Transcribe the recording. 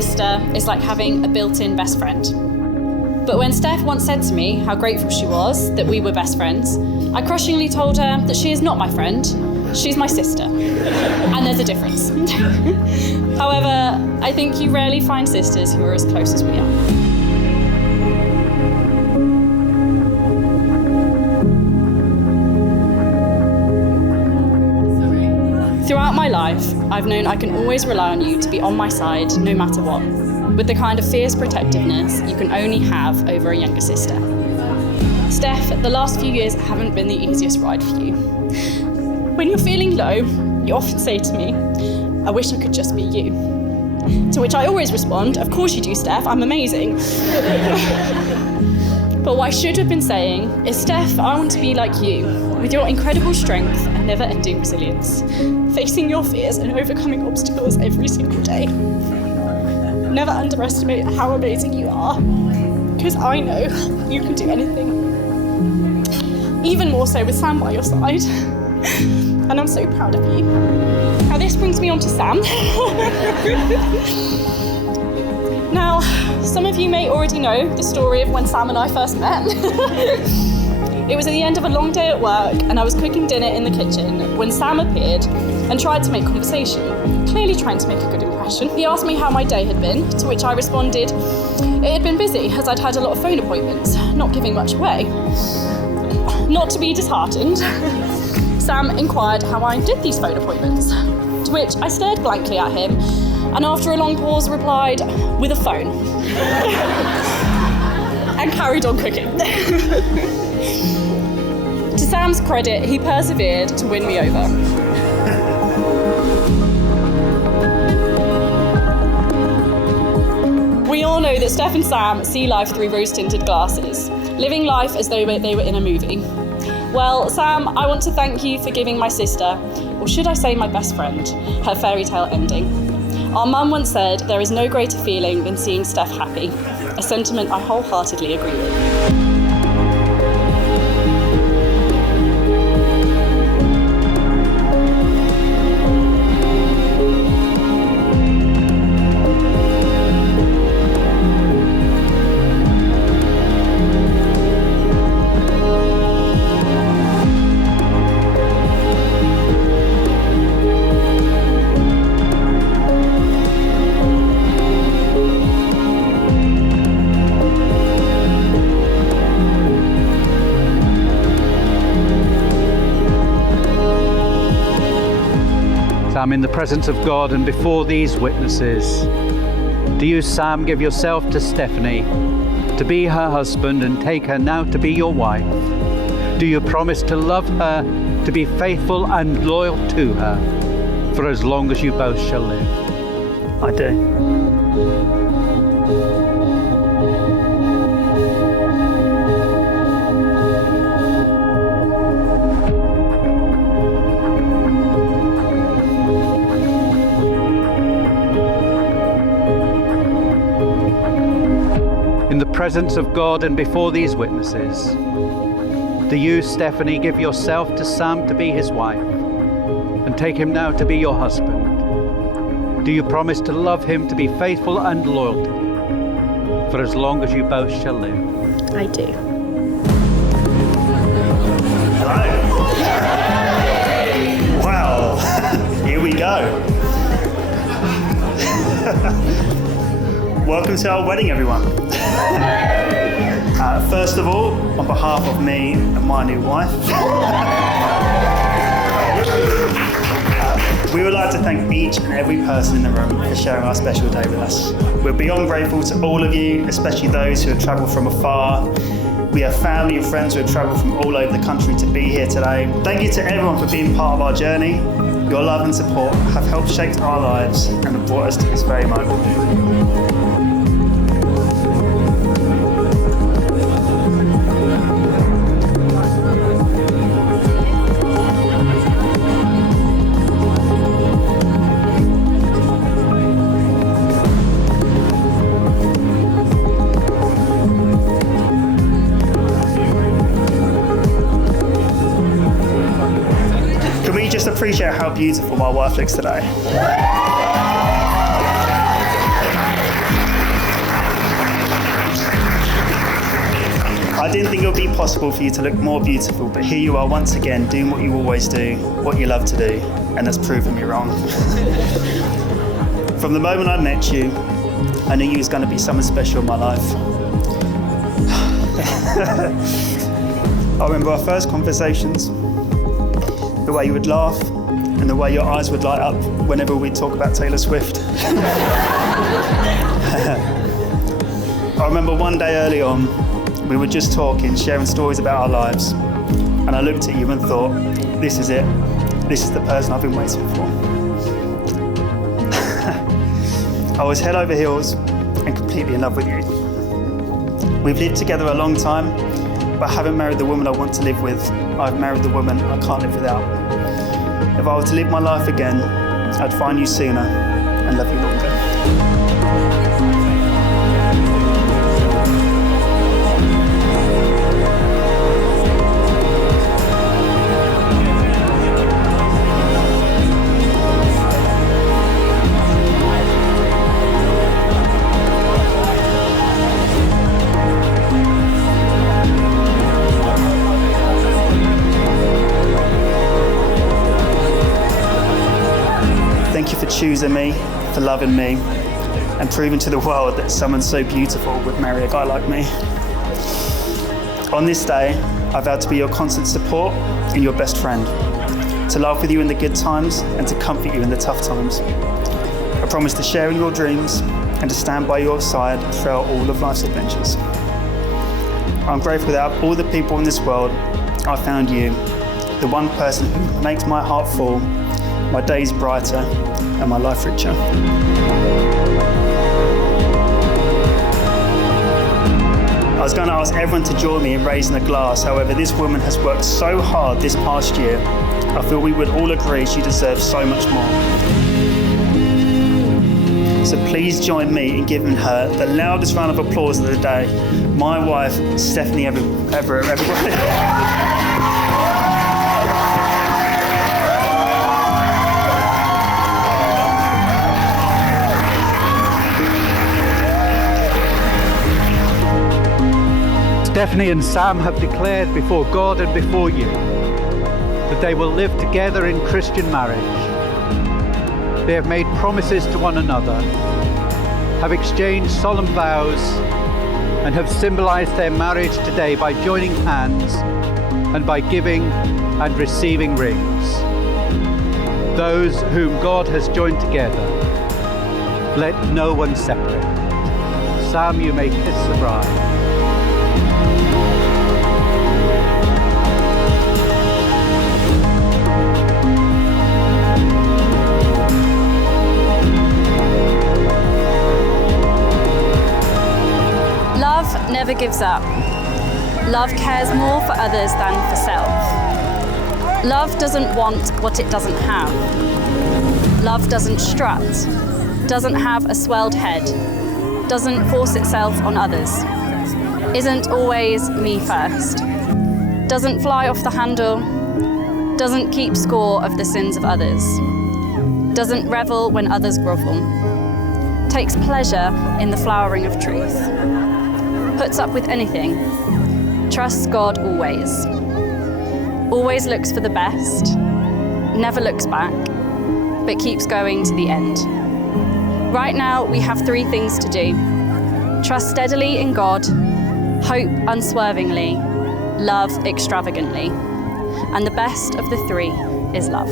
sister is like having a built-in best friend. But when Steph once said to me how grateful she was that we were best friends, I crushingly told her that she is not my friend, she's my sister. And there's a difference. However, I think you rarely find sisters who are as close as we are. Throughout my life, I've known I can always rely on you to be on my side no matter what, with the kind of fierce protectiveness you can only have over a younger sister. Steph, the last few years haven't been the easiest ride for you. When you're feeling low, you often say to me, I wish I could just be you. To which I always respond, of course you do, Steph, I'm amazing. But what I should have been saying is, Steph, I want to be like you, with your incredible strength and never-ending resilience, facing your fears and overcoming obstacles every single day. Never underestimate how amazing you are, because I know you can do anything. Even more so with Sam by your side. And I'm so proud of you. Now this brings me on to Sam. Now, some of you may already know the story of when Sam and I first met. It was at the end of a long day at work, and I was cooking dinner in the kitchen when Sam appeared and tried to make conversation, clearly trying to make a good impression. He asked me how my day had been, to which I responded, it had been busy as I'd had a lot of phone appointments, not giving much away. Not to be disheartened, Sam inquired how I did these phone appointments, to which I stared blankly at him, and after a long pause replied, with a phone. And carried on cooking. To Sam's credit, he persevered to win me over. We all know that Steph and Sam see life through rose-tinted glasses, living life as though they were in a movie. Well, Sam, I want to thank you for giving my sister, or should I say my best friend, her fairy tale ending. Our mum once said there is no greater feeling than seeing Steph happy, a sentiment I wholeheartedly agree with. I'm in the presence of God and before these witnesses. Do you, Sam, give yourself to Stephanie to be her husband and take her now to be your wife? Do you promise to love her, to be faithful and loyal to her for as long as you both shall live? I do. In the presence of God and before these witnesses, do you, Stephanie, give yourself to Sam to be his wife and take him now to be your husband? Do you promise to love him, to be faithful and loyal to him for as long as you both shall live? I do. Hello. Wow. Here we go. Welcome to our wedding, everyone. First of all, on behalf of me and my new wife, we would like to thank each and every person in the room for sharing our special day with us. We're beyond grateful to all of you, especially those who have travelled from afar. We have family and friends who have travelled from all over the country to be here today. Thank you to everyone for being part of our journey. Your love and support have helped shape our lives and have brought us to this very moment. Appreciate how beautiful my wife looks today. I didn't think it would be possible for you to look more beautiful, but here you are once again doing what you always do, what you love to do, and that's proven me wrong. From the moment I met you, I knew you was going to be someone special in my life. I remember our first conversations, the way you would laugh and the way your eyes would light up whenever we'd talk about Taylor Swift. I remember one day early on, we were just talking, sharing stories about our lives, and I looked at you and thought, this is it. This is the person I've been waiting for. I was head over heels and completely in love with you. We've lived together a long time, but I haven't married the woman I want to live with. I've married the woman I can't live without. If I were to live my life again, I'd find you sooner and love you longer. Thank you for choosing me, for loving me, and proving to the world that someone so beautiful would marry a guy like me. On this day, I vow to be your constant support and your best friend, to laugh with you in the good times and to comfort you in the tough times. I promise to share in your dreams and to stand by your side throughout all of life's adventures. I'm grateful that out of all the people in this world, I found you, the one person who makes my heart full, my days brighter, and my life richer. I was going to ask everyone to join me in raising a glass, however, this woman has worked so hard this past year. I feel we would all agree she deserves so much more. So please join me in giving her the loudest round of applause of the day. My wife, Stephanie everybody. Stephanie and Sam have declared before God and before you that they will live together in Christian marriage. They have made promises to one another, have exchanged solemn vows, and have symbolized their marriage today by joining hands and by giving and receiving rings. Those whom God has joined together, let no one separate. Sam, you may kiss the bride. Love never gives up. Love cares more for others than for self. Love doesn't want what it doesn't have. Love doesn't strut, doesn't have a swelled head, doesn't force itself on others, isn't always me first, doesn't fly off the handle, doesn't keep score of the sins of others, doesn't revel when others grovel, takes pleasure in the flowering of truth, puts up with anything, trusts God always looks for the best, never looks back, but keeps going to the end. Right now, we have 3 things to do: trust steadily in God, hope unswervingly, love extravagantly. And the best of the 3 is love.